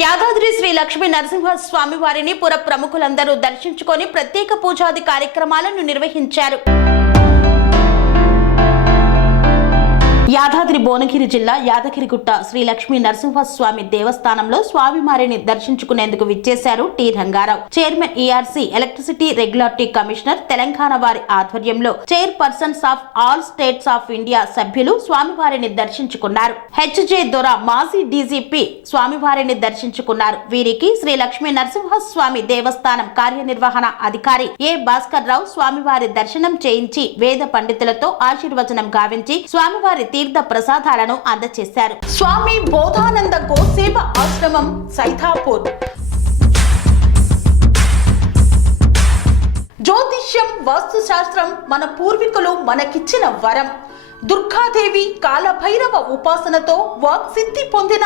యాదాద్రి శ్రీ లక్ష్మీ నరసింహ స్వామి వారిని పుర ప్రముఖులందరూ దర్శించుకొని ప్రత్యేక పూజాది కార్యక్రమాలను నిర్వహించారు. యాదాద్రి భువనగిరి జిల్లా యాదగిరిగుట్ట శ్రీ లక్ష్మీ నరసింహస్వామి దేవస్థానంలో స్వామివారిని దర్శించుకునేందుకు విచ్చేశారు T Rangarao. Chairman ERC electricity regulatory commissioner Telangana వారి ఆధ్వర్యంలో chairpersons of all states of India సభ్యులు స్వామివారిని దర్శించుకున్నారు. హెచ్జే దొర మాజీ డీజీపీ స్వామివారిని దర్శించుకున్నారు. వీరికి శ్రీ లక్ష్మీ నరసింహస్వామి దేవస్థానం కార్యనిర్వహణ అధికారి ఏ భాస్కర్ రావు స్వామివారి దర్శనం చేయించి వేద పండితులతో ఆశీర్వచనం గావించి స్వామివారి తీర్థ ప్రసాదాలను అందజేశారు. స్వామి బోధానంద గోసేవ ఆశ్రమం సైథాపూర్. జ్యోతిష్యం, వాస్తు శాస్త్రం మన పూర్వీకులు మనకిచ్చిన వరం. దుర్గాదేవి, కాలభైరవ ఉపాసనతో వాక్సిద్ధి పొందిన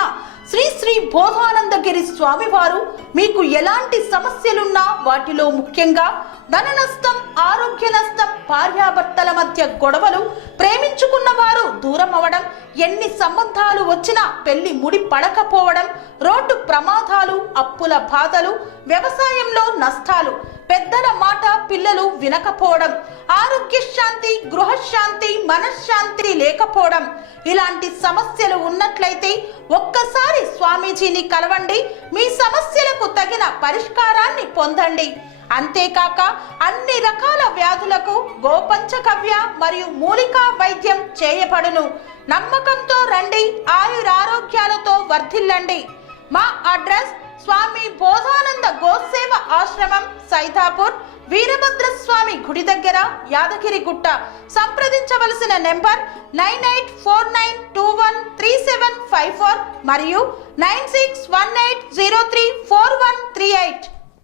శ్రీ శ్రీ బోధానందగిరి స్వామివారు మీకు ఎలాంటి సమస్యలున్నా, వాటిలో ముఖ్యంగా ధన నష్టం, ఆరోగ్య నష్టం, భార్యాభర్తల మధ్య గొడవలు, ప్రేమించుకున్న వారు దూరం అవడం, ఎన్ని సంబంధాలు వచ్చినా పెళ్లి ముడి పడకపోవడం, రోడ్డు ప్రమాదాలు, అప్పుల బాధలు, వ్యవసాయంలో నష్టాలు, పెద్దల మాట పిల్లలు వినకపోవడం, ఆరోగ్య శాంతి, గృహశాంతి, మనశ్శాంతి లేకపోవడం, ఇలాంటి సమస్యలు ఉన్నట్లయితే ఒక్కసారి స్వామీజీని కలవండి. మీ సమస్యలకు తగిన పరిష్కారాన్ని పొందండి. అంతేకాక అన్ని రకాల వ్యాధులకు గోపంచకవ్య మరియు మూలికా వైద్యం చేయబడును. నమ్మకంతో రండి, ఆయురారోగ్యాలతో వర్ధిల్లండి. మా అడ్రస్ స్వామి బోధానంద గోసేవ ఆశ్రమం సైథాపూర్, వీరభద్రస్వామి గుడి దగ్గర, యాదగిరిగుట్ట. సంప్రదించవలసిన నెంబర్ 9849213754 మరియు 9618034138.